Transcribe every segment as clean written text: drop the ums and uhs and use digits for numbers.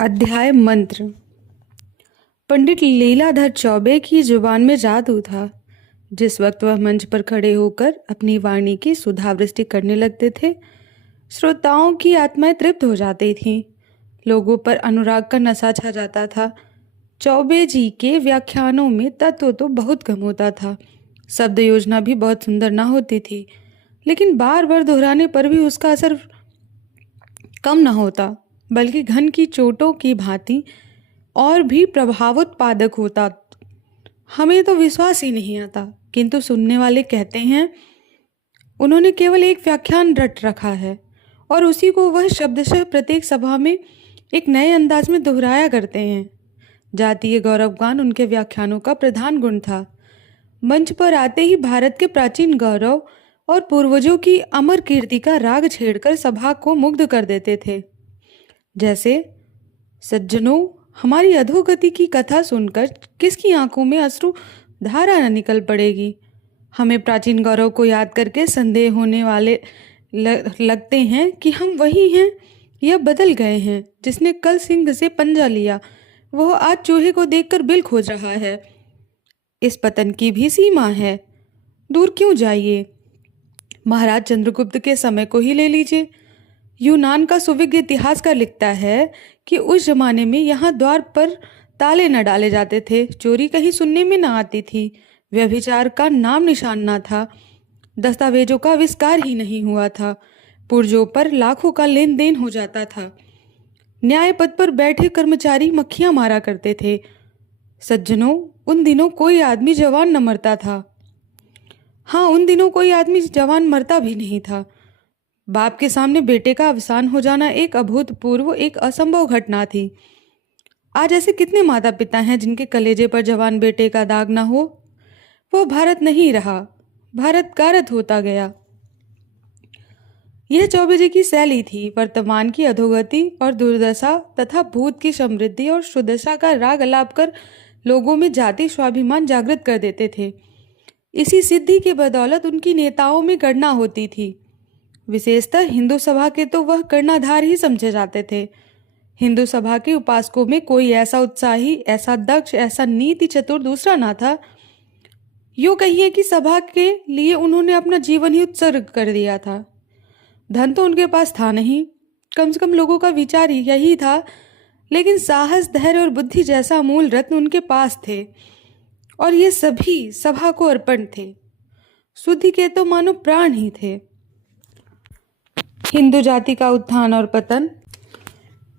अध्याय मंत्र। पंडित लीलाधर चौबे की जुबान में जादू था। जिस वक्त वह मंच पर खड़े होकर अपनी वाणी की सुधावृष्टि करने लगते थे, श्रोताओं की आत्माएं तृप्त हो जाती थीं। लोगों पर अनुराग का नशा छा जाता था। चौबे जी के व्याख्यानों में तत्व तो बहुत कम होता था, शब्द योजना भी बहुत सुंदर ना होती थी, लेकिन बार बार दोहराने पर भी उसका असर कम न होता, बल्कि घन की चोटों की भांति और भी प्रभावोत्पादक होता। हमें तो विश्वास ही नहीं आता, किंतु सुनने वाले कहते हैं उन्होंने केवल एक व्याख्यान रट रखा है और उसी को वह शब्दशः प्रत्येक सभा में एक नए अंदाज में दोहराया करते हैं। जातीय गौरवगान उनके व्याख्यानों का प्रधान गुण था। मंच पर आते ही भारत के प्राचीन गौरव और पूर्वजों की अमर कीर्ति का राग छेड़कर सभा को मुग्ध कर देते थे। जैसे, सज्जनों, हमारी अधोगति की कथा सुनकर किसकी आंखों में अश्रु धारा न निकल पड़ेगी। हमें प्राचीन गौरव को याद करके संदेह होने वाले लगते हैं कि हम वही हैं या बदल गए हैं। जिसने कल सिंह से पंजा लिया, वह आज चूहे को देखकर बिल खोज रहा है। इस पतन की भी सीमा है, दूर क्यों जाइए। महाराज चंद्रगुप्त के समय को ही ले लीजिए। यूनान का सुविज्ञ इतिहासकार लिखता है कि उस जमाने में यहाँ द्वार पर ताले न डाले जाते थे, चोरी कहीं सुनने में न आती थी, व्यभिचार का नाम निशान न था, दस्तावेजों का आविष्कार ही नहीं हुआ था, पुर्जों पर लाखों का लेन देन हो जाता था, न्याय पद पर बैठे कर्मचारी मक्खियां मारा करते थे। सज्जनों, उन दिनों कोई आदमी जवान न मरता था। हाँ, उन दिनों कोई आदमी जवान मरता भी नहीं था। बाप के सामने बेटे का अवसान हो जाना एक अभूतपूर्व, एक असंभव घटना थी। आज ऐसे कितने माता पिता हैं जिनके कलेजे पर जवान बेटे का दाग ना हो। वो भारत नहीं रहा, भारत गारत होता गया। यह चौबे जी की शैली थी। वर्तमान की अधोगति और दुर्दशा तथा भूत की समृद्धि और सुदशा का राग अलाप कर लोगों में जाति स्वाभिमान जागृत कर देते थे। इसी सिद्धि के बदौलत उनकी नेताओं में गणना होती थी। विशेषतः हिंदू सभा के तो वह कर्णाधार ही समझे जाते थे। हिंदू सभा के उपासकों में कोई ऐसा उत्साही, ऐसा दक्ष, ऐसा नीति चतुर दूसरा ना था। यूं कहिए कि सभा के लिए उन्होंने अपना जीवन ही उत्सर्ग कर दिया था। धन तो उनके पास था नहीं, कम से कम लोगों का विचार यही था, लेकिन साहस, धैर्य और बुद्धि जैसा मूल रत्न उनके पास थे, और ये सभी सभा को अर्पण थे। शुद्धि के तो मानो प्राण ही थे। हिंदू जाति का उत्थान और पतन,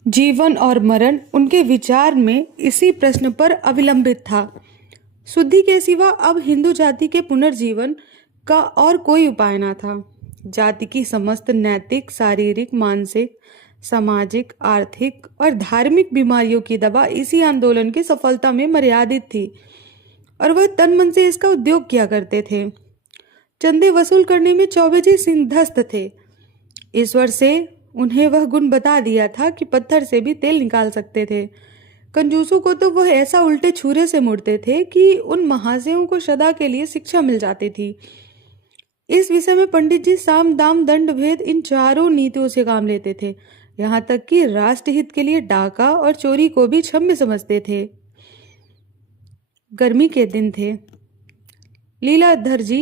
जीवन और मरण उनके विचार में इसी प्रश्न पर अविलंबित था। शुद्धि के सिवा अब हिंदू जाति के पुनर्जीवन का और कोई उपाय न था। जाति की समस्त नैतिक, शारीरिक, मानसिक, सामाजिक, आर्थिक और धार्मिक बीमारियों की दवा इसी आंदोलन की सफलता में मर्यादित थी, और वह तन मन से इसका उद्योग किया करते थे। चंदे वसूल करने में चौबे जी सिद्धस्त थे। ईश्वर से उन्हें वह गुण बता दिया था कि पत्थर से भी तेल निकाल सकते थे। कंजूसों को तो वह ऐसा उल्टे छुरे से मुड़ते थे कि उन महाशयों को सदा के लिए शिक्षा मिल जाती थी। इस विषय में पंडित जी साम, दाम, दंड, भेद इन चारों नीतियों से काम लेते थे। यहाँ तक कि राष्ट्रहित के लिए डाका और चोरी को भी क्षम्य समझते थे। गर्मी के दिन थे। लीलाधर जी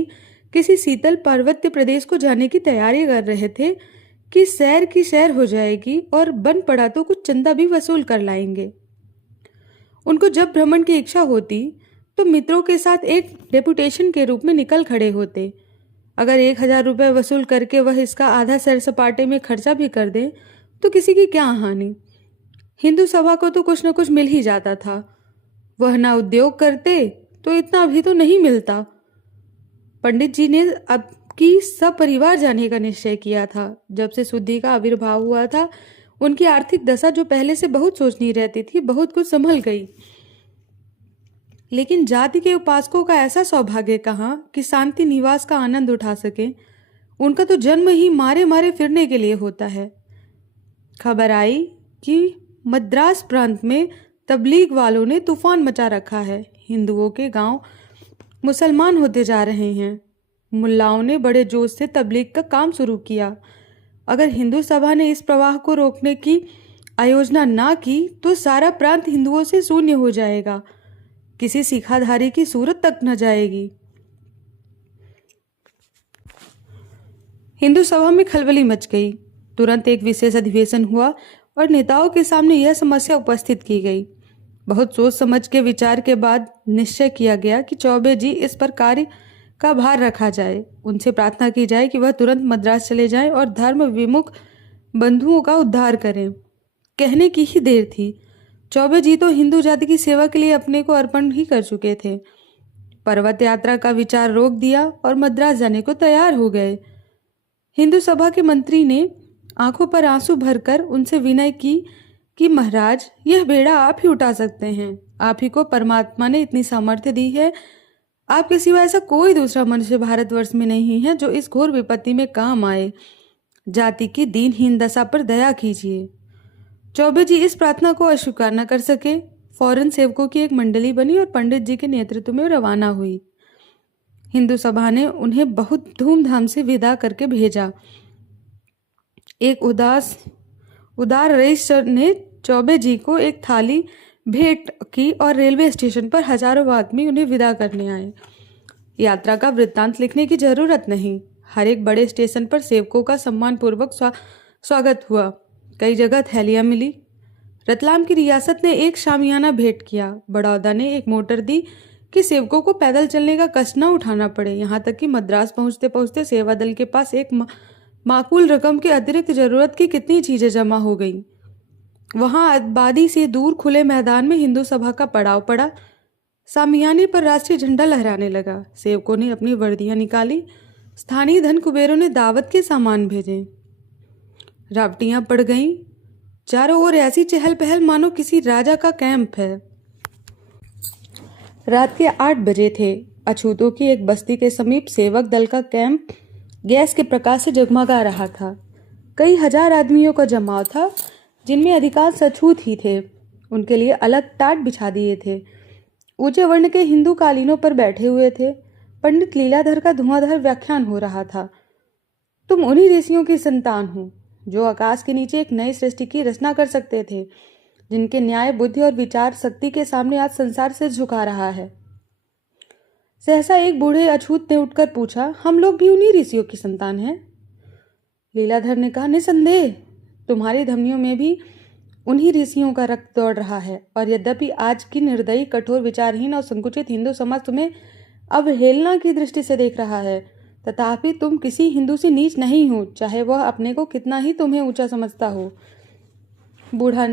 किसी शीतल पार्वत्य प्रदेश को जाने की तैयारी कर रहे थे कि सैर की सैर हो जाएगी और बन पड़ा तो कुछ चंदा भी वसूल कर लाएंगे। उनको जब भ्रमण की इच्छा होती तो मित्रों के साथ एक डेपुटेशन के रूप में निकल खड़े होते। अगर 1000 रुपये वसूल करके वह इसका आधा सैर सपाटे में खर्चा भी कर दे तो किसी की क्या हानि। हिंदू सभा को तो कुछ न कुछ मिल ही जाता था। वह ना उद्योग करते तो इतना भी तो नहीं मिलता। पंडित जी ने अब की सब परिवार जाने का निश्चय किया था। जब से शुद्धि का आविर्भाव हुआ था, उनकी आर्थिक दशा जो पहले से बहुत सोचनी रहती थी, बहुत कुछ संभल गई। लेकिन जाति के उपासकों का ऐसा सौभाग्य कहाँ कि शांति निवास का आनंद उठा सके। उनका तो जन्म ही मारे मारे फिरने के लिए होता है। खबर आई कि मद्रास प्रांत में तबलीग वालों ने तूफान मचा रखा है। हिंदुओं के गांव मुसलमान होते जा रहे हैं। मुल्लाओं ने बड़े जोश से तबलीग का काम शुरू किया। अगर हिंदू सभा ने इस प्रवाह को रोकने की आयोजना ना की तो सारा प्रांत हिंदुओं से शून्य हो जाएगा, किसी सिखाधारी की सूरत तक न जाएगी। हिंदू सभा में खलबली मच गई। तुरंत एक विशेष अधिवेशन हुआ और नेताओं के सामने यह समस्या उपस्थित की गई। बहुत सोच समझ के विचार के बाद निश्चय किया गया कि चौबे जी इस पर कार्य का भार रखा जाए। उनसे प्रार्थना की जाए कि वह तुरंत मद्रास चले जाएं और धर्म विमुख बंधुओं का उद्धार करें। कहने की ही देर थी। चौबे जी तो हिंदू जाति की सेवा के लिए अपने को अर्पण ही कर चुके थे। पर्वत यात्रा का विचार रोक दिया और मद्रास जाने को तैयार हो गए। हिंदू सभा के मंत्री ने आंखों पर आंसू भरकर उनसे विनय की कि महाराज, यह बेड़ा आप ही उठा सकते हैं। आप ही को परमात्मा ने इतनी सामर्थ्य दी है। आपके सिवा ऐसा कोई दूसरा मनुष्य भारतवर्ष में नहीं है जो इस घोर विपत्ति में काम आए। जाति की दीनहीन दशा पर दया कीजिए। चौबे जी इस प्रार्थना को अस्वीकार न कर सके। फौरन सेवकों की एक मंडली बनी और पंडित जी के नेतृत्व में रवाना हुई। हिंदू सभा ने उन्हें बहुत धूमधाम से विदा करके भेजा। एक उदार रईस ने चौबे जी को एक थाली भेंट की और रेलवे स्टेशन पर हजारों आदमी उन्हें विदा करने आए। यात्रा का वृत्तांत लिखने की जरूरत नहीं। हर एक बड़े स्टेशन पर सेवकों का सम्मानपूर्वक स्वागत हुआ। कई जगह थैलियां मिली। रतलाम की रियासत ने एक शामियाना भेंट किया। बड़ौदा ने एक मोटर दी कि सेवकों को पैदल चलने का कष्ट न उठाना पड़े। यहाँ तक कि मद्रास पहुंचते पहुंचते सेवा दल के पास एक माकूल रकम के अतिरिक्त जरूरत की कितनी चीजें जमा हो गईं। वहां आबादी से दूर खुले मैदान में हिंदू सभा का पड़ाव पड़ा। सामियाने पर राष्ट्रीय झंडा लहराने लगा। सेवकों ने अपनी वर्दियां निकाली। स्थानीय धन कुबेरों ने दावत के सामान भेजे। रावटियां पड़ गईं। चारों ओर ऐसी चहल पहल मानो किसी राजा का कैंप है। रात के 8 बजे थे। अछूतों की एक बस्ती के समीप सेवक दल का कैंप गैस के प्रकाश से जगमगा रहा था। कई हजार आदमियों का जमाव था, जिनमें अधिकांश अछूत ही थे। उनके लिए अलग टाट बिछा दिए थे। ऊंचे वर्ण के हिंदू कालीनों पर बैठे हुए थे। पंडित लीलाधर का धुआंधार व्याख्यान हो रहा था। तुम उन्हीं ऋषियों की संतान हो जो आकाश के नीचे एक नई सृष्टि की रचना कर सकते थे, जिनके न्याय, बुद्धि और विचार शक्ति के सामने आज संसार से झुका रहा है। सहसा एक बूढ़े अछूत ने उठकर पूछा, हम लोग भी उन्हीं ऋषियों की संतान हैं? लीलाधर ने कहा, निसंदेह तुम्हारी धमनियों में भी उन्हीं ऋषियों का रक्त दौड़ रहा है। और यद्यपि आज की निर्दयी, कठोर, विचारहीन और संकुचित हिंदू समाज तुम्हें अवहेलना की दृष्टि से देख रहा है, तथापि तुम किसी हिंदू से नीच नहीं हो, चाहे वह अपने को कितना ही तुम्हें ऊंचा समझता हो। बूढ़ा,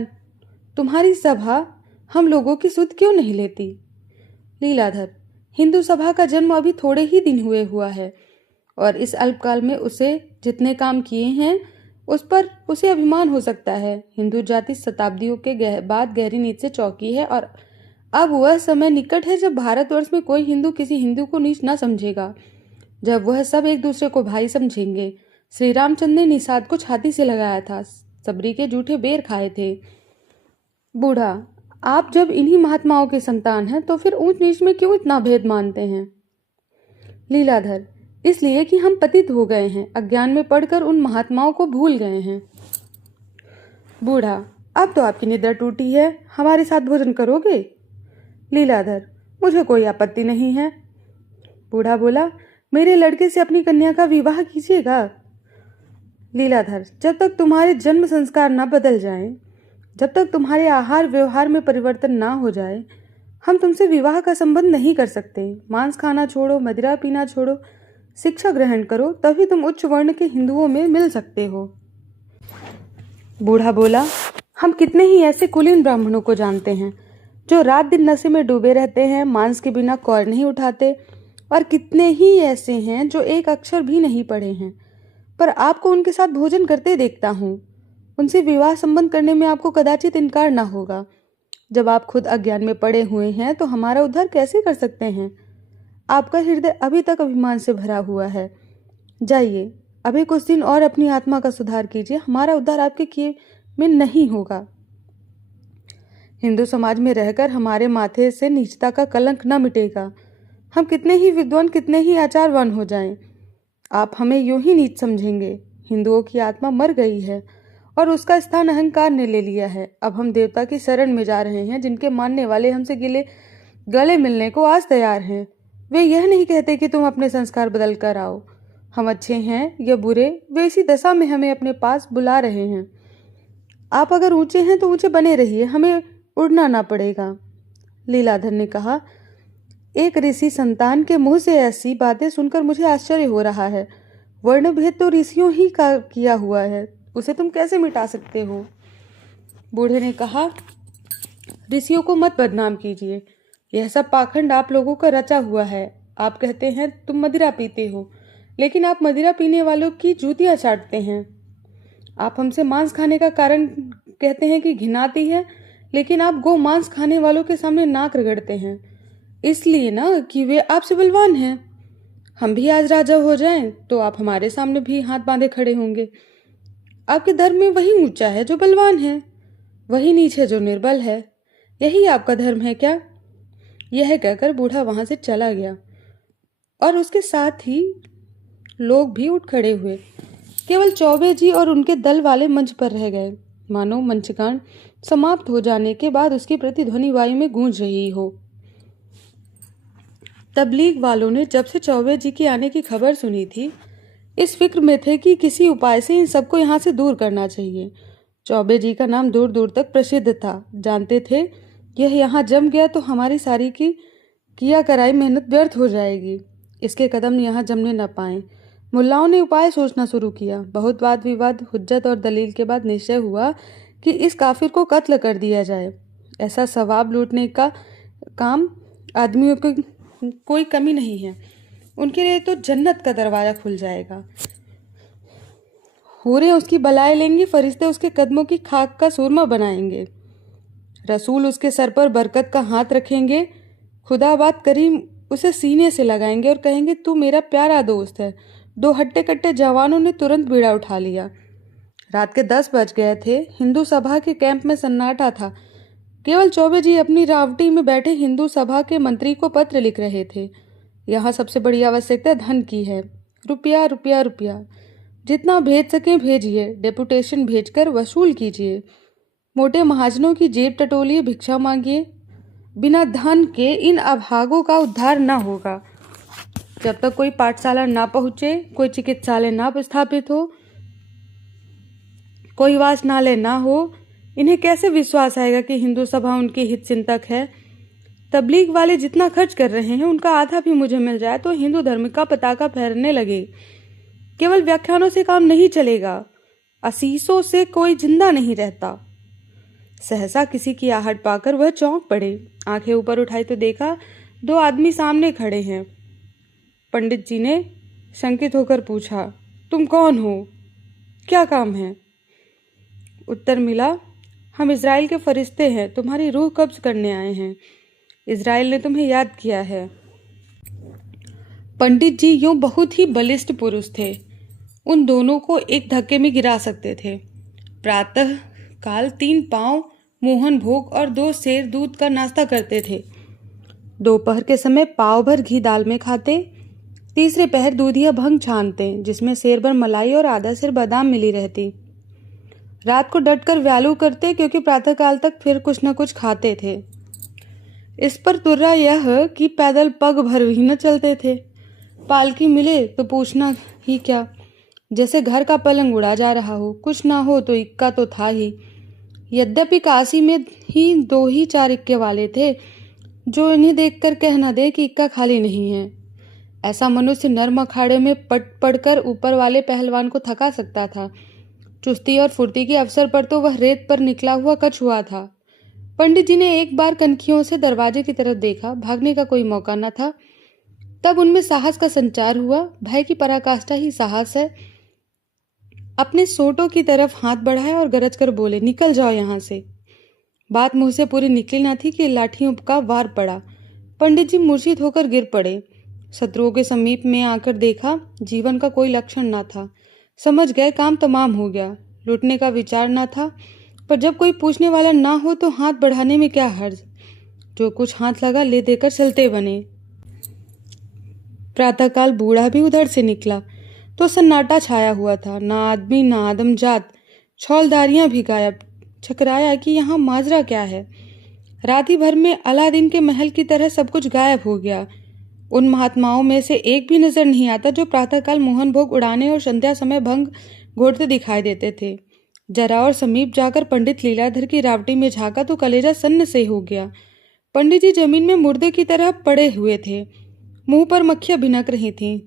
तुम्हारी सभा हम लोगों की सुध क्यों नहीं लेती? लीलाधर, हिंदू सभा का जन्म अभी थोड़े ही दिन हुए हुआ है और इस अल्पकाल में उसे जितने काम किए हैं उस पर उसे अभिमान हो सकता है। हिंदू जाति शताब्दियों के बाद गहरी नींद से चौंकी है और अब वह समय निकट है जब भारतवर्ष में कोई हिंदू किसी हिंदू को नीच न समझेगा, जब वह सब एक दूसरे को भाई समझेंगे। श्री रामचंद्र ने निषाद को छाती से लगाया था, सबरी के जूठे बेर खाए थे। बूढ़ा, आप जब इन्हीं महात्माओं के संतान हैं तो फिर ऊंच नीच में क्यों इतना भेद मानते हैं? लीलाधर, इसलिए कि हम पतित हो गए हैं, अज्ञान में पड़कर उन महात्माओं को भूल गए हैं। बूढ़ा, अब तो आपकी निद्रा टूटी है, हमारे साथ भोजन करोगे? लीलाधर, मुझे कोई आपत्ति नहीं है। बूढ़ा बोला, मेरे लड़के से अपनी कन्या का विवाह कीजिएगा। लीलाधर, जब तक तुम्हारे जन्म संस्कार न बदल जाएं, जब तक तुम्हारे आहार व्यवहार में परिवर्तन ना हो जाए, हम तुमसे विवाह का संबंध नहीं कर सकते। मांस खाना छोड़ो, मदिरा पीना छोड़ो, शिक्षा ग्रहण करो, तभी तुम उच्च वर्ण के हिंदुओं में मिल सकते हो। बूढ़ा बोला, हम कितने ही ऐसे कुलीन ब्राह्मणों को जानते हैं जो रात दिन नशे में डूबे रहते हैं, मांस के बिना कौर नहीं उठाते, और कितने ही ऐसे हैं जो एक अक्षर भी नहीं पढ़े हैं, पर आपको उनके साथ भोजन करते देखता हूँ। उनसे विवाह संबंध करने में आपको कदाचित इनकार ना होगा। जब आप खुद अज्ञान में पड़े हुए हैं तो हमारा उद्धार कैसे कर सकते हैं? आपका हृदय अभी तक अभिमान से भरा हुआ है। जाइए, अभी कुछ दिन और अपनी आत्मा का सुधार कीजिए, हमारा उद्धार आपके किए में नहीं होगा। हिंदू समाज में रहकर हमारे माथे से नीचता का कलंक न मिटेगा। हम कितने ही विद्वान, कितने ही आचारवान हो जाएं, आप हमें यूं ही नीच समझेंगे। हिंदुओं की आत्मा मर गई है और उसका स्थान अहंकार ने ले लिया है। अब हम देवता की शरण में जा रहे हैं, जिनके मानने वाले हमसे गले मिलने को आज तैयार हैं। वे यह नहीं कहते कि तुम अपने संस्कार बदल कर आओ। हम अच्छे हैं या बुरे, वे इसी दशा में हमें अपने पास बुला रहे हैं। आप अगर ऊंचे हैं तो ऊंचे बने रहिए, हमें उड़ना ना पड़ेगा। लीलाधर ने कहा, एक ऋषि संतान के मुंह से ऐसी बातें सुनकर मुझे आश्चर्य हो रहा है। वर्ण भेद तो ऋषियों ही का किया हुआ है, उसे तुम कैसे मिटा सकते हो? बूढ़े ने कहा, ऋषियों को मत बदनाम कीजिए। यह सब पाखंड आप लोगों का रचा हुआ है। आप कहते हैं तुम मदिरा पीते हो, लेकिन आप मदिरा पीने वालों की जूतियां चाटते हैं। आप हमसे मांस खाने का कारण कहते हैं कि घिन आती है, लेकिन आप गो मांस खाने वालों के सामने नाक रगड़ते हैं, इसलिए ना कि वे आपसे बलवान हैं। हम भी आज राजा हो जाएं तो आप हमारे सामने भी हाथ बांधे खड़े होंगे। आपके धर्म में वही ऊंचा है जो बलवान है, वही नीच है जो निर्बल है। यही आपका धर्म है क्या? यह कहकर बूढ़ा वहां से चला गया और उसके साथ ही लोग भी उठ खड़े हुए। केवल चौबे जी और उनके दल वाले मंच पर रह गए, मानो मंचगान समाप्त हो जाने के बाद उसकी प्रतिध्वनि वायु में गूंज रही हो। तबलीग वालों ने जब से चौबे जी के आने की खबर सुनी थी, इस फिक्र में थे कि किसी उपाय से इन सबको यहाँ से दूर करना चाहिए। चौबे जी का नाम दूर दूर तक प्रसिद्ध था। जानते थे यह यहाँ जम गया तो हमारी सारी की किया कराई मेहनत व्यर्थ हो जाएगी। इसके कदम यहाँ जमने न पाए। मुल्लाओं ने उपाय सोचना शुरू किया। बहुत वाद विवाद, हुज्जत और दलील के बाद निश्चय हुआ कि इस काफिर को कत्ल कर दिया जाए। ऐसा सवाब लूटने का काम आदमियों की कोई कमी नहीं है, उनके लिए तो जन्नत का दरवाजा खुल जाएगा। हूरें उसकी बलाएं लेंगी, फरिश्ते उसके कदमों की खाक का सूरमा बनाएंगे, रसूल उसके सर पर बरकत का हाथ रखेंगे, खुदाबाद करीम उसे सीने से लगाएंगे और कहेंगे तू मेरा प्यारा दोस्त है। दो हट्टे कट्टे जवानों ने तुरंत बीड़ा उठा लिया। रात के 10 बज गए थे। हिंदू सभा के कैंप में सन्नाटा था। केवल चौबे जी अपनी रावटी में बैठे हिंदू सभा के मंत्री को पत्र लिख रहे थे। यहाँ सबसे बड़ी आवश्यकता धन की है। रुपया रुपया रुपया, जितना भेज सकें भेजिए, डेपुटेशन भेजकर वसूल कीजिए, मोटे महाजनों की जेब टटोलिए, भिक्षा मांगिए। बिना धन के इन अभागों का उद्धार न होगा। जब तक कोई पाठशाला ना पहुंचे, कोई चिकित्सालय ना स्थापित हो, कोई वाचनालय ना हो, इन्हें कैसे विश्वास आएगा कि हिंदू सभा उनकी हित चिंतक है? तबलीग वाले जितना खर्च कर रहे हैं उनका आधा भी मुझे मिल जाए तो हिंदू धर्म का पताका फहरने लगे। केवल व्याख्यानों से काम नहीं चलेगा, असीसों से कोई जिंदा नहीं रहता। सहसा किसी की आहट पाकर वह चौंक पड़े। आंखें ऊपर उठाई तो देखा 2 आदमी सामने खड़े हैं। पंडित जी ने शंकित होकर पूछा, तुम कौन हो? क्या काम है? उत्तर मिला, हम इज़राइल के फरिश्ते हैं, तुम्हारी रूह कब्ज करने आए हैं। इज़राइल ने तुम्हें याद किया है। पंडित जी यूं बहुत ही बलिष्ठ पुरुष थे, उन दोनों को एक धक्के में गिरा सकते थे। प्रातः काल 3 पांव मोहन भोग और 2 सेर दूध का नाश्ता करते थे। दोपहर के समय पाव भर घी दाल में खाते। तीसरे पहर दूधिया भंग छानते, जिसमें सेर भर मलाई और आधा सेर बादाम मिली रहती। रात को डटकर व्यालू करते, क्योंकि प्रातःकाल तक फिर कुछ न कुछ खाते थे। इस पर तुर्रा यह कि पैदल पग भर भी न चलते थे। पालकी मिले तो पूछना ही क्या, जैसे घर का पलंग उड़ा जा रहा हो। कुछ ना हो तो इक्का तो था ही। यद्यपि काशी में ही 2 ही 4 इक्के वाले थे, जो इन्हें देखकर कह न दे कि इक्का खाली नहीं है। ऐसा मनुष्य नर्म अखाड़े में पट पड़कर ऊपर वाले पहलवान को थका सकता था। चुस्ती और फुर्ती के अवसर पर तो वह रेत पर निकला हुआ कछुआ था। पंडित जी ने एक बार कनखियों से दरवाजे की तरफ देखा। भागने का कोई मौका न था। तब उनमें साहस का संचार हुआ। भय की पराकाष्ठा ही साहस है। अपने सोटों की तरफ हाथ बढ़ाया और गरज कर बोले, निकल जाओ यहाँ से। बात मुंह से पूरी निकली न थी कि लाठियों का वार पड़ा। पंडित जी मूर्छित होकर गिर पड़े। शत्रुओं के समीप में आकर देखा, जीवन का कोई लक्षण न था। समझ गए काम तमाम हो गया। लूटने का विचार न था, पर जब कोई पूछने वाला ना हो तो हाथ बढ़ाने में क्या हर्ज। जो कुछ हाथ लगा ले देकर चलते बने। प्रातःकाल बूढ़ा भी उधर से निकला तो सन्नाटा छाया हुआ था। ना आदमी ना आदम जात। छौलदारियां भी गायब। चकराया कि यहाँ माजरा क्या है। रात ही भर में अलादीन के महल की तरह सब कुछ गायब हो गया। उन महात्माओं में से एक भी नजर नहीं आता जो प्रातःकाल मोहन भोग उड़ाने और संध्या समय भंग घोटते दिखाई देते थे। जरा और समीप जाकर पंडित लीलाधर की रावटी में झांका तो कलेजा सन्न से हो गया। पंडित जी जमीन में मुर्दे की तरह पड़े हुए थे। मुंह पर मक्खियां भिनक रही थीं।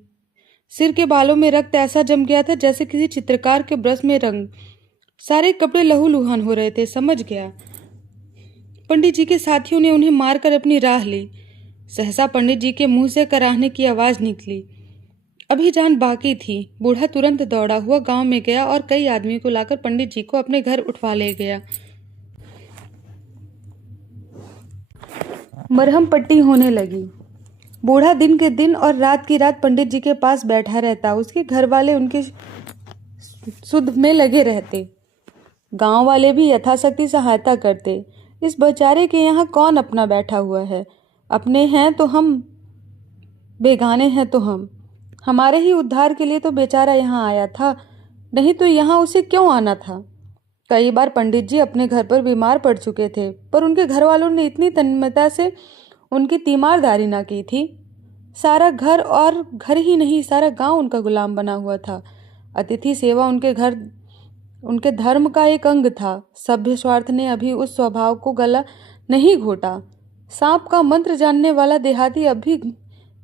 सिर के बालों में रक्त ऐसा जम गया था जैसे किसी चित्रकार के ब्रश में रंग। सारे कपड़े लहूलुहान हो रहे थे। समझ गया। पंडित जी के साथियों ने उन्हें मारकर अपनी राह ली। सहसा पंडित जी के मुंह से कराहने की आवाज निकली। अभी जान बाकी थी। बूढ़ा तुरंत दौड़ा हुआ गांव में गया और कई आदमी को लाकर पंडित जी को अपने घर उठवा ले गया। मरहम पट्टी होने लगी। बूढ़ा दिन के दिन और रात की रात पंडित जी के पास बैठा रहता। उसके घर वाले उनके सुध में लगे रहते। गांव वाले भी यथाशक्ति सहायता करते। इस बेचारे के यहाँ कौन अपना बैठा हुआ है। अपने हैं तो हम, बेगाने हैं तो हम। हमारे ही उद्धार के लिए तो बेचारा यहाँ आया था, नहीं तो यहाँ उसे क्यों आना था। कई बार पंडित जी अपने घर पर बीमार पड़ चुके थे, पर उनके घर वालों ने इतनी तन्मयता से उनकी तीमारदारी ना की थी। सारा घर, और घर ही नहीं सारा गांव उनका गुलाम बना हुआ था। अतिथि सेवा उनके धर्म का एक अंग था। सभ्य स्वार्थ ने अभी उस स्वभाव को गला नहीं घोटा। सांप का मंत्र जानने वाला देहाती अभी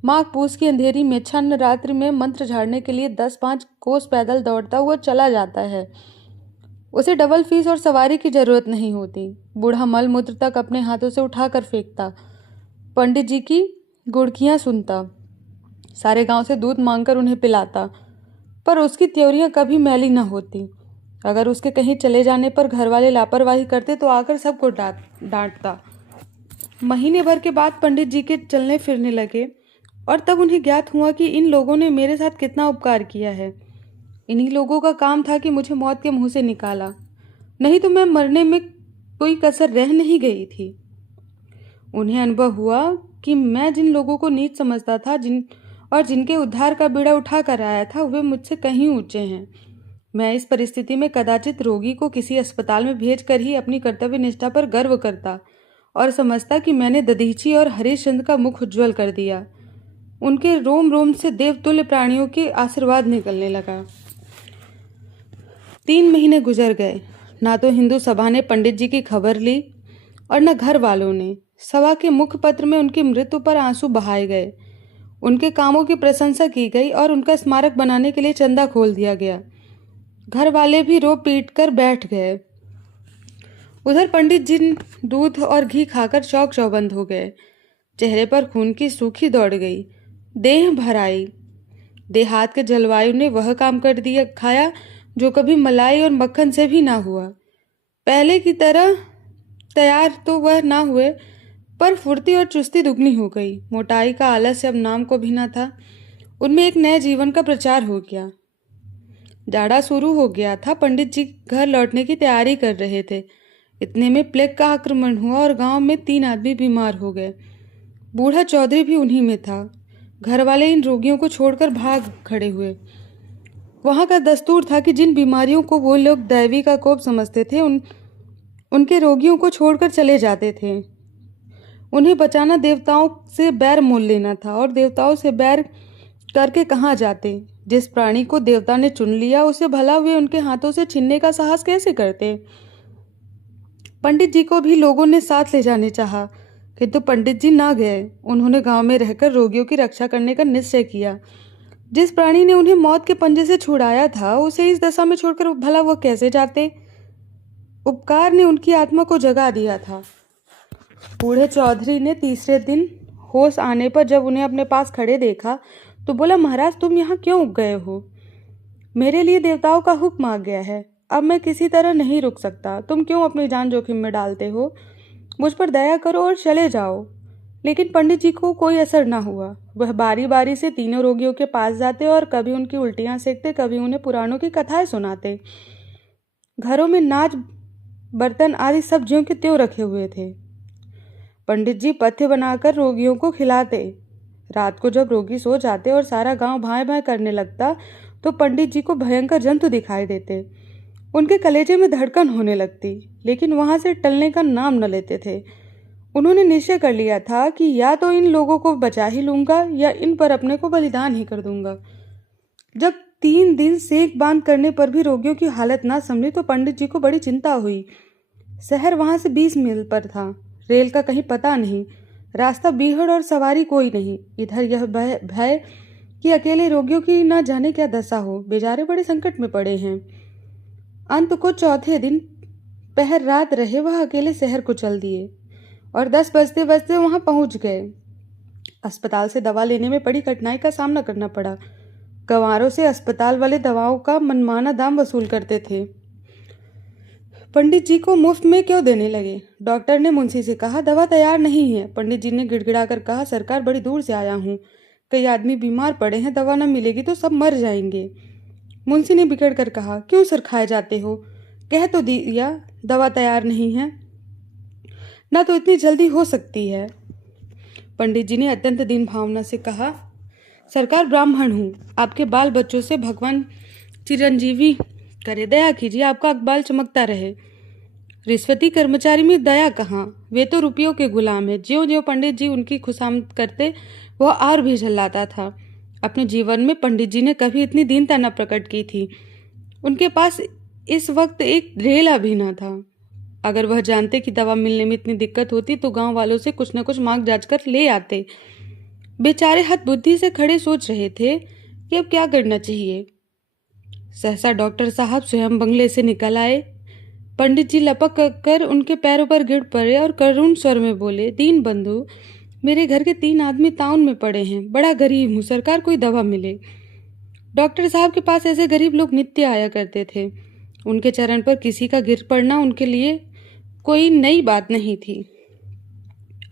माघ पूस की अंधेरी में छन्न रात्रि में मंत्र झाड़ने के लिए 10-5 कोस पैदल दौड़ता हुआ चला जाता है। उसे डबल फीस और सवारी की जरूरत नहीं होती। बूढ़ा मल मूत्र तक अपने हाथों से उठाकर फेंकता। पंडित जी की गुड़कियां सुनता। सारे गांव से दूध मांगकर उन्हें पिलाता, पर उसकी त्योरियां कभी मैली न होती। अगर उसके कहीं चले जाने पर घर वाले लापरवाही करते तो आकर सबको डांटता। महीने भर के बाद पंडित जी के चलने फिरने लगे और तब उन्हें ज्ञात हुआ कि इन लोगों ने मेरे साथ कितना उपकार किया है। इन्हीं लोगों का काम था कि मुझे मौत के मुंह से निकाला, नहीं तो मैं मरने में कोई कसर रह नहीं गई थी। उन्हें अनुभव हुआ कि मैं जिन लोगों को नीच समझता था जिनके उद्धार का बीड़ा उठा कर आया था, वे मुझसे कहीं ऊंचे हैं। मैं इस परिस्थिति में कदाचित रोगी को किसी अस्पताल में भेजकर ही अपनी कर्तव्य निष्ठा पर गर्व करता और समझता कि मैंने दधीची और हरिश्चंद्र का मुख उज्ज्वल कर दिया। उनके रोम रोम से देवतुल्य प्राणियों के आशीर्वाद निकलने लगा। 3 महीने गुजर गए। ना तो हिंदू सभा ने पंडित जी की खबर ली और न घर वालों ने। सभा के मुखपत्र में उनकी मृत्यु पर आंसू बहाए गए। उनके कामों की प्रशंसा की गई और उनका स्मारक बनाने के लिए चंदा खोल दिया गया। घर वाले भी रो पीट कर बैठ गए। उधर पंडित जी दूध और घी खाकर चौक चौबंद हो गए। चेहरे पर खून की सूखी दौड़ गई। देह भर आई। देहात के जलवायु ने वह काम कर दिया खाया जो कभी मलाई और मक्खन से भी ना हुआ। पहले की तरह तैयार तो वह ना हुए, पर फुर्ती और चुस्ती दुगनी हो गई। मोटाई का आलस्य अब नाम को भी ना था। उनमें एक नए जीवन का प्रचार हो गया। जाड़ा शुरू हो गया था। पंडित जी घर लौटने की तैयारी कर रहे थे। इतने में प्लेग का आक्रमण हुआ और गांव में 3 आदमी बीमार हो गए। बूढ़ा चौधरी भी उन्हीं में था। घर वाले इन रोगियों को छोड़कर भाग खड़े हुए। वहां का दस्तूर था कि जिन बीमारियों को वो लोग दैवी का कोप समझते थे, उनके रोगियों को छोड़कर चले जाते थे। उन्हें बचाना देवताओं से बैर मोल लेना था, और देवताओं से बैर करके कहाँ जाते। जिस प्राणी को देवता ने चुन लिया, उसे भला वे उनके हाथों से छीनने का साहस कैसे करते। पंडित जी को भी लोगों ने साथ ले जाने चाहा, किंतु पंडित जी ना गए। उन्होंने गांव में रहकर रोगियों की रक्षा करने का निश्चय किया। जिस प्राणी ने उन्हें मौत के पंजे से छुड़ाया था, उसे इस दशा में छोड़कर भला वह कैसे जाते। उपकार ने उनकी आत्मा को जगा दिया था। बूढ़े चौधरी ने तीसरे दिन होश आने पर जब उन्हें अपने पास खड़े देखा तो बोला, महाराज तुम यहाँ क्यों गए हो। मेरे लिए देवताओं का हुक्म आ गया है। अब मैं किसी तरह नहीं रुक सकता। तुम क्यों अपनी जान जोखिम में डालते हो। मुझ पर दया करो और चले जाओ। लेकिन पंडित जी को कोई असर ना हुआ। वह बारी बारी से तीनों रोगियों के पास जाते और कभी उनकी उल्टियां सेकते, कभी उन्हें पुराणों की कथाएं सुनाते। घरों में नाच बर्तन आदि सब ज्यों के त्यों रखे हुए थे। पंडित जी पथ्य बनाकर रोगियों को खिलाते। रात को जब रोगी सो जाते और सारा गांव भाएं भाएं करने लगता, तो पंडित जी को भयंकर जंतु दिखाई देते। उनके कलेजे में धड़कन होने लगती, लेकिन वहां से टलने का नाम न लेते थे। उन्होंने निश्चय कर लिया था कि या तो इन लोगों को बचा ही लूंगा या इन पर अपने को बलिदान ही कर दूंगा। जब 3 दिन सेक बांध करने पर भी रोगियों की हालत ना संभली तो पंडित जी को बड़ी चिंता हुई। शहर वहां से 20 मील पर था, रेल का कहीं पता नहीं, रास्ता बीहड़ और सवारी कोई नहीं। इधर यह भय कि अकेले रोगियों की न जाने क्या दशा हो, बेचारे बड़े संकट में पड़े हैं। अंत को चौथे दिन पहर रात रहे वह अकेले शहर को चल दिए और 10 बजते बजते वहां पहुंच गए। अस्पताल से दवा लेने में बड़ी कठिनाई का सामना करना पड़ा। गंवारों से अस्पताल वाले दवाओं का मनमाना दाम वसूल करते थे। पंडित जी को मुफ्त में क्यों देने लगे? डॉक्टर ने मुंशी से कहा, दवा तैयार नहीं है। पंडित जी ने गिड़गिड़ाकर कहा, सरकार बड़ी दूर से आया हूँ, कई आदमी बीमार पड़े हैं, दवा न मिलेगी तो सब मर जाएंगे। मुंशी ने बिगड़ कर कहा, क्यों सर खाए जाते हो? कह तो दिया दवा तैयार नहीं है, ना तो इतनी जल्दी हो सकती है। पंडित जी ने अत्यंत दीन भावना से कहा, सरकार ब्राह्मण हूँ, आपके बाल बच्चों से भगवान चिरंजीवी करे, दया कीजिए, आपका अकबाल चमकता रहे। रिश्वती कर्मचारी में दया कहाँ, वे तो रुपयों के गुलाम है। ज्यों ज्यों पंडित जी उनकी खुशामद करते वह और भी झल्लाता था। अपने जीवन में पंडित जी ने कभी इतनी दीनता न प्रकट की थी। उनके पास इस वक्त एक ढेला भी न था। अगर वह जानते कि दवा मिलने में इतनी दिक्कत होती तो गांव वालों से कुछ न कुछ मांग जांच कर ले आते। बेचारे हद बुद्धि से खड़े सोच रहे थे कि अब क्या करना चाहिए। सहसा डॉक्टर साहब स्वयं बंगले से निकल आए। पंडित जी लपक कर उनके पैरों पर गिर पड़े और करुण स्वर में बोले, दीन बंधु, मेरे घर के 3 आदमी ताउन में पड़े हैं, बड़ा गरीब हूँ, सरकार कोई दवा मिले। डॉक्टर साहब के पास ऐसे गरीब लोग नित्य आया करते थे। उनके चरण पर किसी का गिर पड़ना उनके लिए कोई नई बात नहीं थी।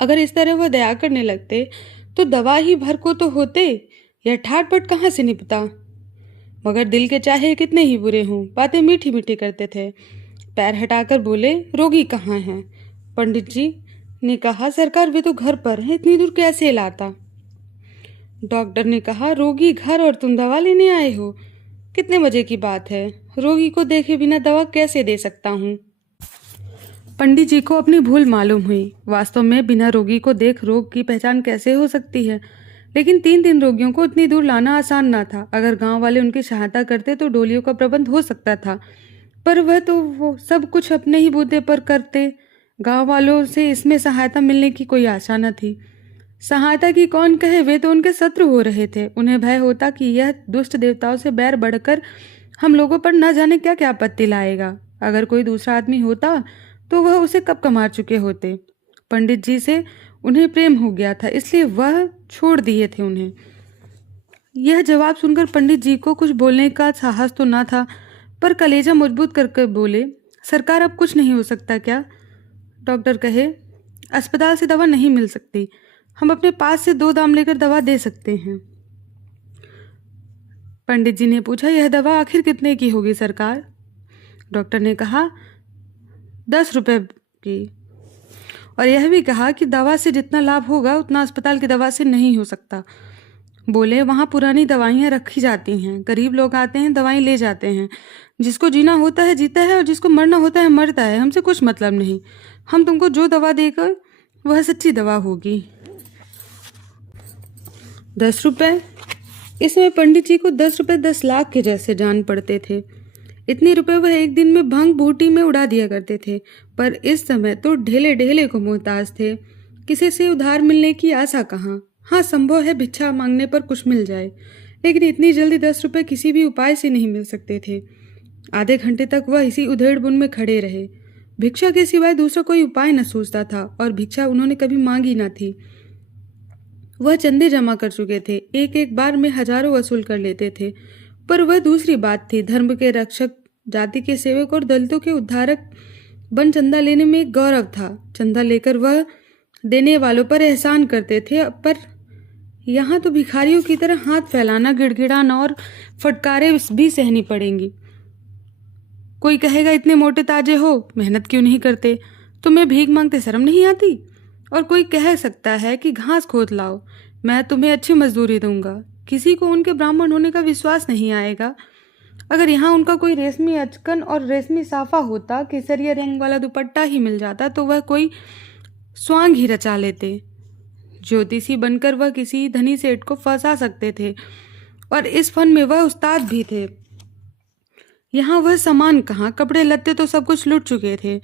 अगर इस तरह वह दया करने लगते तो दवा ही भर को तो होते, यह ठाटपट कहाँ से निपटा। मगर दिल के चाहे कितने ही बुरे हों, बातें मीठी मीठी करते थे। पैर हटाकर बोले, रोगी कहाँ हैं? पंडित जी ने कहा, सरकार वे तो घर पर हैं, इतनी दूर कैसे लाता? डॉक्टर ने कहा, रोगी घर और तुम दवा लेने आए हो, कितने मजे की बात है। रोगी को देखे बिना दवा कैसे दे सकता हूँ? पंडित जी को अपनी भूल मालूम हुई। वास्तव में बिना रोगी को देख रोग की पहचान कैसे हो सकती है? लेकिन 3 रोगियों को इतनी दूर लाना आसान ना था। अगर गांव वाले उनकी सहायता करते तो डोलियों का प्रबंध हो सकता था, पर वह तो वो सब कुछ अपने ही बूते पर करते। गांव वालों से इसमें सहायता मिलने की कोई आशा न थी। सहायता की कौन कहे, वे तो उनके शत्रु हो रहे थे। उन्हें भय होता कि यह दुष्ट देवताओं से बैर बढ़कर हम लोगों पर न जाने क्या क्या आपत्ति लाएगा। अगर कोई दूसरा आदमी होता तो वह उसे कब का मार चुके होते। पंडित जी से उन्हें प्रेम हो गया था, इसलिए वह छोड़ दिए थे उन्हें। यह जवाब सुनकर पंडित जी को कुछ बोलने का साहस तो न था, पर कलेजा मजबूत करके बोले, सरकार अब कुछ नहीं हो सकता क्या? डॉक्टर कहे, अस्पताल से दवा नहीं मिल सकती, हम अपने पास से 2 दाम लेकर दवा दे सकते हैं। पंडित जी ने पूछा, यह दवा आखिर कितने की होगी सरकार? डॉक्टर ने कहा, 10 रुपए की, और यह भी कहा कि दवा से जितना लाभ होगा उतना अस्पताल की दवा से नहीं हो सकता। बोले, वहाँ पुरानी दवाइयाँ रखी जाती हैं, गरीब लोग आते हैं, दवाई ले जाते हैं, जिसको जीना होता है जीता है और जिसको मरना होता है मरता है, हमसे कुछ मतलब नहीं। हम तुमको जो दवा देकर वह सच्ची दवा होगी। 10 रुपए? इसमें पंडित जी को 10 रुपए 10 लाख के जैसे जान पड़ते थे। इतने रुपए वह एक दिन में भांग बूटी में उड़ा दिया करते थे, पर इस समय तो ढेले ढेले को मोहताज थे। किसी से उधार मिलने की आशा कहाँ। हाँ, संभव है भिक्षा मांगने पर कुछ मिल जाए, लेकिन इतनी जल्दी 10 रुपए किसी भी उपाय से नहीं मिल सकते थे। आधे घंटे तक वह इसी उधेड़ बुन में खड़े रहे। भिक्षा के सिवाय दूसरा कोई उपाय न सोचता था, और भिक्षा उन्होंने कभी मांगी न थी। वह चंदे जमा कर चुके थे, एक एक बार में हजारों वसूल कर लेते थे। पर वह दूसरी बात थी, धर्म के रक्षक, जाति के सेवक और दलितों के उद्धारक बन चंदा लेने में एक गौरव था। चंदा लेकर वह देने वालों पर एहसान करते थे, पर यहाँ तो भिखारियों की तरह हाथ फैलाना, गिड़गिड़ाना और फटकारे भी सहनी पड़ेंगी। कोई कहेगा, इतने मोटे ताजे हो, मेहनत क्यों नहीं करते? तुम्हें भीख मांगते शर्म नहीं आती? और कोई कह सकता है कि घास खोद लाओ, मैं तुम्हें अच्छी मजदूरी दूंगा। किसी को उनके ब्राह्मण होने का विश्वास नहीं आएगा। अगर यहाँ उनका कोई रेशमी अचकन और रेशमी साफा होता, केसरिया रंग वाला दुपट्टा ही मिल जाता, तो वह कोई स्वांग ही रचा लेते। ज्योतिषी बनकर वह किसी धनी सेठ को फंसा सकते थे और इस फन में वह उस्ताद भी थे। यहाँ वह सामान कहाँ, कपड़े लत्ते तो सब कुछ लूट चुके थे।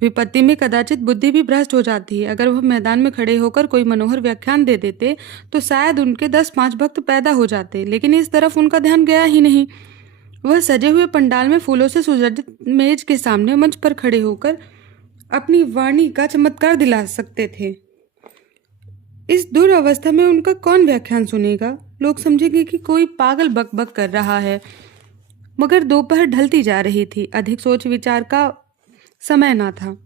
विपत्ति में कदाचित बुद्धि भी भ्रष्ट हो जाती है। अगर वह मैदान में खड़े होकर कोई मनोहर व्याख्यान दे देते तो शायद उनके 10-5 भक्त पैदा हो जाते, लेकिन इस तरफ उनका ध्यान गया ही नहीं। वह सजे हुए पंडाल में फूलों से सुसज्जित मेज के सामने मंच पर खड़े होकर अपनी वाणी का चमत्कार दिला सकते थे। इस दुरावस्था में उनका कौन व्याख्यान सुनेगा? लोग समझेंगे कि कोई पागल बकबक कर रहा है। मगर दोपहर ढलती जा रही थी, अधिक सोच विचार का समय ना था।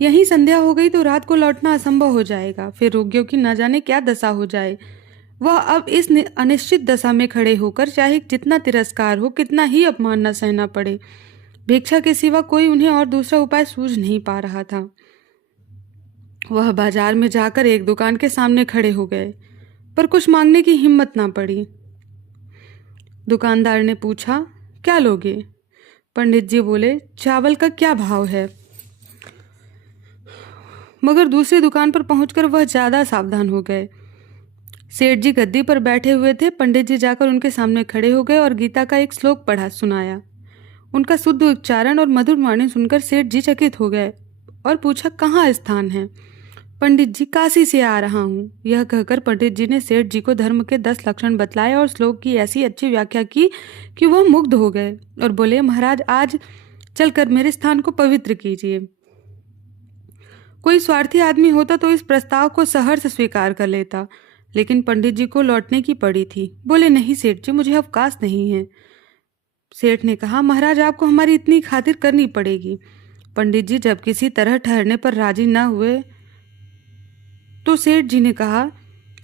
यहीं संध्या हो गई तो रात को लौटना असंभव हो जाएगा, फिर रोगियों की न जाने क्या दशा हो जाए। वह अब इस अनिश्चित दशा में खड़े होकर चाहे जितना तिरस्कार हो, कितना ही अपमान न सहना पड़े, भिक्षा के सिवा कोई उन्हें और दूसरा उपाय सूझ नहीं पा रहा था। वह बाजार में जाकर एक दुकान के सामने खड़े हो गए, पर कुछ मांगने की हिम्मत ना पड़ी। दुकानदार ने पूछा, क्या लोगे? पंडित जी बोले, चावल का क्या भाव है? मगर दूसरी दुकान पर पहुंचकर वह ज्यादा सावधान हो गए। सेठ जी गद्दी पर बैठे हुए थे। पंडित जी जाकर उनके सामने खड़े हो गए और गीता का एक श्लोक पढ़ा सुनाया। उनका शुद्ध उच्चारण और मधुर वाणी सुनकर सेठ जी चकित हो गए और पूछा, कहाँ स्थान है? पंडित जी, काशी से आ रहा हूँ। यह कहकर पंडित जी ने सेठ जी को धर्म के 10 लक्षण बतलाए और श्लोक की ऐसी अच्छी व्याख्या की कि वह मुग्ध हो गए और बोले, महाराज आज चलकर मेरे स्थान को पवित्र कीजिए। कोई स्वार्थी आदमी होता तो इस प्रस्ताव को सहर्ष स्वीकार कर लेता, लेकिन पंडित जी को लौटने की पड़ी थी। बोले, नहीं सेठ जी, मुझे अवकाश नहीं है। सेठ ने कहा, महाराज आपको हमारी इतनी खातिर करनी पड़ेगी। पंडित जी जब किसी तरह ठहरने पर राजी न हुए तो सेठ जी ने कहा,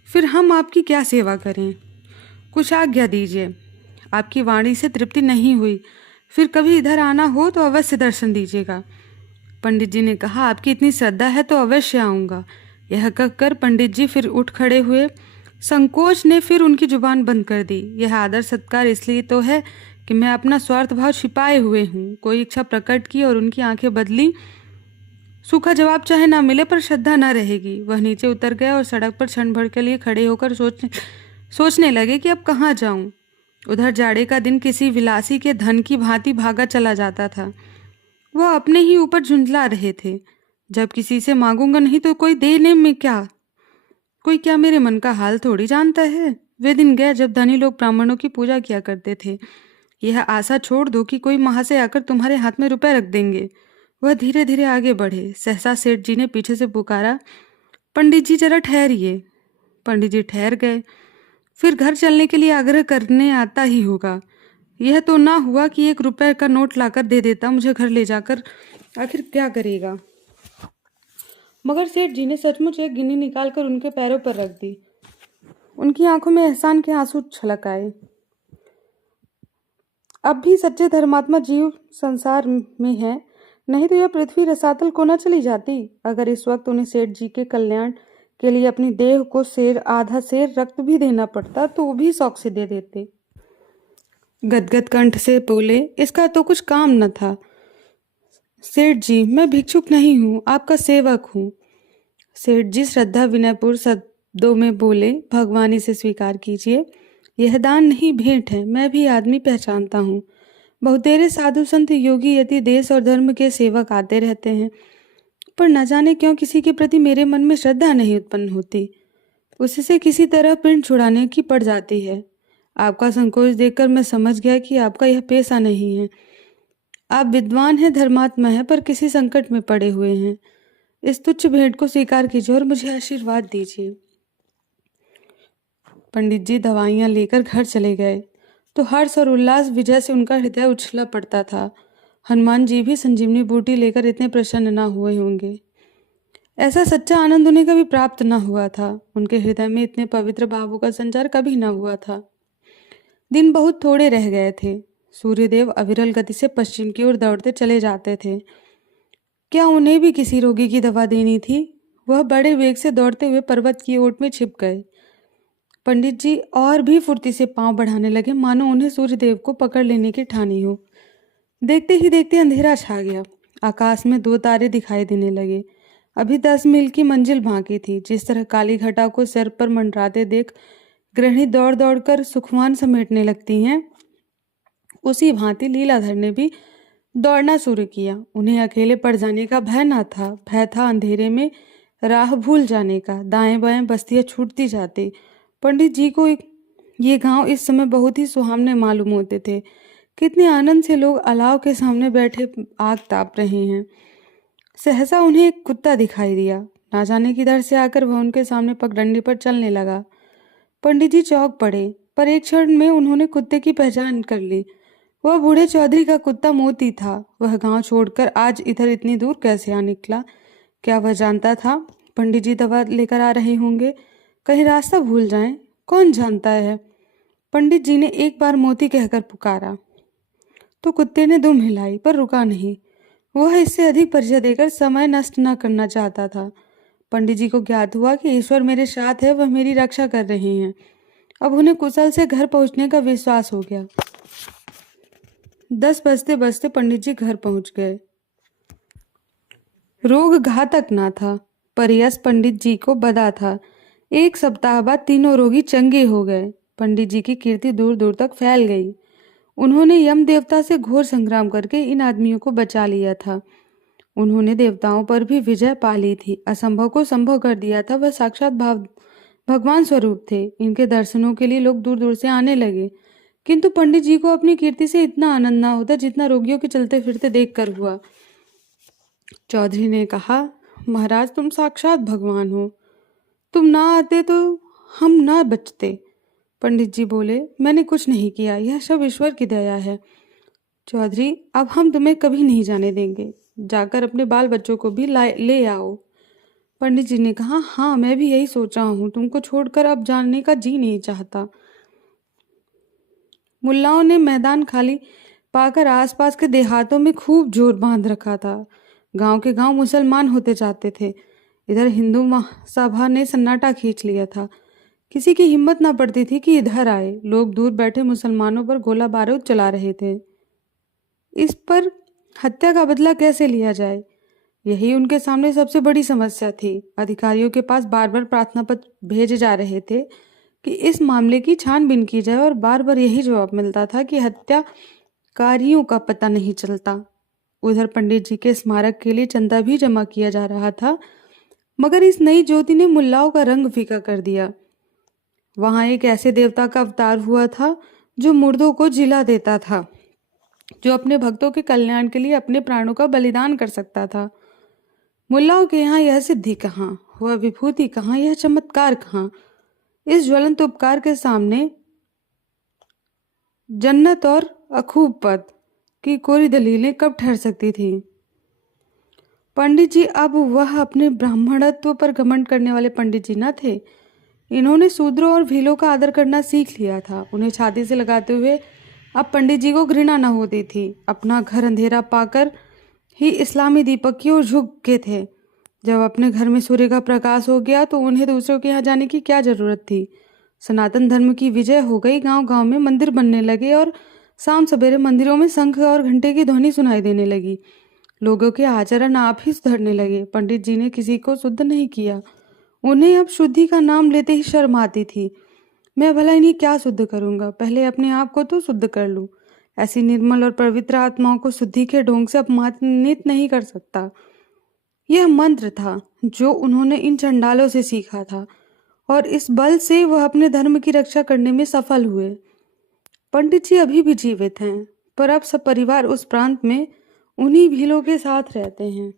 फिर हम आपकी क्या सेवा करें? कुछ आज्ञा दीजिए। आपकी वाणी से तृप्ति नहीं हुई, फिर कभी इधर आना हो तो अवश्य दर्शन दीजिएगा। पंडित जी ने कहा, आपकी इतनी श्रद्धा है तो अवश्य आऊँगा। यह कहकर पंडित जी फिर उठ खड़े हुए। संकोच ने फिर उनकी जुबान बंद कर दी। यह आदर सत्कार इसलिए तो है कि मैं अपना स्वार्थ भाव छिपाए हुए हूँ। कोई इच्छा प्रकट की और उनकी आंखें बदली। सूखा जवाब चाहे ना मिले पर श्रद्धा न रहेगी। वह नीचे उतर गए और सड़क पर क्षण भर के लिए खड़े होकर सोचने लगे कि अब कहाँ जाऊं। उधर जाड़े का दिन किसी विलासी के धन की भांति भागा चला जाता था। वह अपने ही ऊपर झुंझला रहे थे। जब किसी से मांगूंगा नहीं तो कोई देने में क्या? कोई क्या मेरे मन का हाल थोड़ी जानता है। वे दिन गए जब धनी लोग ब्राह्मणों की पूजा किया करते थे। यह आशा छोड़ दो कि कोई महाशय आकर तुम्हारे हाथ में रुपए रख देंगे। वह धीरे धीरे आगे बढ़े। सहसा सेठ जी ने पीछे से पुकारा, पंडित जी जरा ठहरिए। पंडित जी ठहर गए। फिर घर चलने के लिए आग्रह करने आता ही होगा। यह तो ना हुआ कि 1 रुपए का नोट लाकर दे देता, मुझे घर ले जाकर आखिर क्या करेगा। मगर सेठ जी ने सचमुच एक गिन्नी निकालकर उनके पैरों पर रख दी। उनकी आंखों में एहसान के आंसू छलक आए। अब भी सच्चे धर्मात्मा जीव संसार में है, नहीं तो यह पृथ्वी रसातल को न चली जाती। अगर इस वक्त उन्हें सेठ जी के कल्याण के लिए अपनी देह को आधा शेर रक्त भी देना पड़ता तो वो भी शौक से दे देते। गदगद कंठ से बोले, इसका तो कुछ काम न था। सेठ जी, मैं भिक्षुक नहीं हूँ, आपका सेवक हूँ। सेठ जी श्रद्धा विनयपूर्ण शब्दों में बोले, भगवानी से स्वीकार कीजिए, यह दान नहीं भेंट है। मैं भी आदमी पहचानता हूँ। बहुतेरे साधु संत योगी यदि देश और धर्म के सेवक आते रहते हैं, पर न जाने क्यों किसी के प्रति मेरे मन में श्रद्धा नहीं उत्पन्न होती। उससे किसी तरह पिंड छुड़ाने की पड़ जाती है। आपका संकोच देखकर मैं समझ गया कि आपका यह पेशा नहीं है। आप विद्वान हैं, धर्मात्मा हैं, पर किसी संकट में पड़े हुए हैं। इस तुच्छ भेंट को स्वीकार कीजिए और मुझे आशीर्वाद दीजिए। पंडित जी दवाइयाँ लेकर घर चले गए तो हर्ष और उल्लास विजय से उनका हृदय उछला पड़ता था। हनुमान जी भी संजीवनी बूटी लेकर इतने प्रसन्न न हुए होंगे। ऐसा सच्चा आनंद उन्हें कभी प्राप्त न हुआ था। उनके हृदय में इतने पवित्र भावों का संचार कभी न हुआ था। दिन बहुत थोड़े रह गए थे। सूर्यदेव अविरल गति से पश्चिम की ओर दौड़ते चले जाते थे। क्या उन्हें भी किसी रोगी की दवा देनी थी? वह बड़े वेग से दौड़ते हुए पर्वत की ओट में छिप गए। पंडित जी और भी फुर्ती से पांव बढ़ाने लगे, मानो उन्हें सूर्यदेव को पकड़ लेने की ठानी हो। देखते ही देखते अंधेरा छा गया। आकाश में 2 तारे दिखाई देने लगे। अभी 10 मील की मंजिल बाकी थी। जिस तरह काली घटा को सिर पर मंडराते देख गृहिणी दौड़ दौड़ कर सुखवान समेटने लगती हैं, उसी भांति लीलाधर ने भी दौड़ना शुरू किया। उन्हें अकेले पड़ जाने का भय न था, भय था अंधेरे में राह भूल जाने का। दाएं बाएं बस्तियां छूटती जाती। पंडित जी को ये गांव इस समय बहुत ही सुहावने मालूम होते थे। कितने आनंद से लोग अलाव के सामने बैठे आग ताप रहे हैं। सहसा उन्हें एक कुत्ता दिखाई दिया। ना जाने किधर से आकर वह उनके सामने पगडंडी पर चलने लगा। पंडित जी चौंक पड़े, पर एक क्षण में उन्होंने कुत्ते की पहचान कर ली। वह बूढ़े चौधरी का कुत्ता मोती था। वह गांव छोड़कर आज इधर इतनी दूर कैसे आ निकला? क्या वह जानता था पंडित जी दवा लेकर आ रहे होंगे? कहीं रास्ता भूल जाएं, कौन जानता है। पंडित जी ने एक बार मोती कहकर पुकारा तो कुत्ते ने दुम हिलाई, पर रुका नहीं। वह इससे अधिक परिचय देकर समय नष्ट न करना चाहता था। पंडित जी को ज्ञात हुआ कि ईश्वर मेरे साथ है, वह मेरी रक्षा कर रहे हैं। अब उन्हें कुशल से घर पहुंचने का विश्वास हो गया। 10 बजते बजते पंडित जी घर पहुंच गए। रोग घातक ना था, पर यश पंडित जी को बदा था। 1 सप्ताह बाद तीनों रोगी चंगे हो गए। पंडित जी की कीर्ति दूर दूर तक फैल गई। उन्होंने यम देवता से घोर संग्राम करके इन आदमियों को बचा लिया था। उन्होंने देवताओं पर भी विजय पा ली थी। असंभव को संभव कर दिया था। वह साक्षात भगवान स्वरूप थे। इनके दर्शनों के लिए लोग दूर दूर से आने लगे, किंतु पंडित जी को अपनी कीर्ति से इतना आनंद ना होता जितना रोगियों के चलते फिरते देखकर हुआ। चौधरी ने कहा, महाराज तुम साक्षात भगवान हो, तुम ना आते तो हम ना बचते। पंडित जी बोले, मैंने कुछ नहीं किया, यह सब ईश्वर की दया है। चौधरी, अब हम तुम्हें कभी नहीं जाने देंगे, जाकर अपने बाल बच्चों को भी ले आओ। पंडित जी ने कहा, हाँ मैं भी यही सोच रहा हूँ, तुमको छोड़कर अब जाने का जी नहीं चाहता। मुल्लाओं ने मैदान खाली पाकर आसपास के देहातों में खूब जोर बांध रखा था। गांव के गांव मुसलमान होते जाते थे। इधर हिंदू सभा ने सन्नाटा खींच लिया था। किसी की हिम्मत ना पड़ती थी कि इधर आए। लोग दूर बैठे मुसलमानों पर गोला बारूद चला रहे थे। इस पर हत्या का बदला कैसे लिया जाए, यही उनके सामने सबसे बड़ी समस्या थी। अधिकारियों के पास बार बार प्रार्थना पत्र भेजे जा रहे थे कि इस मामले की छानबीन की जाए, और बार बार यही जवाब मिलता था कि हत्याकारियों का पता नहीं चलता। उधर पंडित जी के स्मारक के लिए चंदा भी जमा किया जा रहा था, मगर इस नई ज्योति ने मुल्लाओं का रंग फीका कर दिया। वहां एक ऐसे देवता का अवतार हुआ था जो मुर्दों को जिला देता था, जो अपने भक्तों के कल्याण के लिए अपने प्राणों का बलिदान कर सकता था। मुल्लाओं के यहाँ यह सिद्धि कहाँ, वह विभूति कहाँ, यह चमत्कार कहाँ? इस ज्वलंत उपकार के सामने जन्नत और अखूब पद की कोरी दलीलें कब ठहर सकती थी? पंडित जी अब वह अपने ब्राह्मणत्व पर घमंड करने वाले पंडित जी न थे। इन्होंने शूद्रों और भीलों का आदर करना सीख लिया था। उन्हें छाती से लगाते हुए अब पंडित जी को घृणा न होती थी। अपना घर अंधेरा पाकर ही इस्लामी दीपक की ओर झुक के थे। जब अपने घर में सूर्य का प्रकाश हो गया तो उन्हें दूसरों के यहाँ जाने की क्या जरूरत थी। सनातन धर्म की विजय हो गई। गांव गांव में मंदिर बनने लगे और शाम सवेरे मंदिरों में शंख और घंटे की ध्वनि सुनाई देने लगी। लोगों के आचरण आप ही सुधरने लगे। पंडित जी ने किसी को शुद्ध नहीं किया। उन्हें अब शुद्धि का नाम लेते ही शर्म आती थी। मैं भला इन्हें क्या शुद्ध करूंगा, पहले अपने आप को तो शुद्ध कर लूं। ऐसी निर्मल और पवित्र आत्माओं को शुद्धि के ढोंग से अपमानित नहीं कर सकता। यह मंत्र था जो उन्होंने इन चंडालों से सीखा था, और इस बल से वह अपने धर्म की रक्षा करने में सफल हुए। पंडित जी अभी भी जीवित हैं, पर अब सब परिवार उस प्रांत में उन्हीं भीलों के साथ रहते हैं।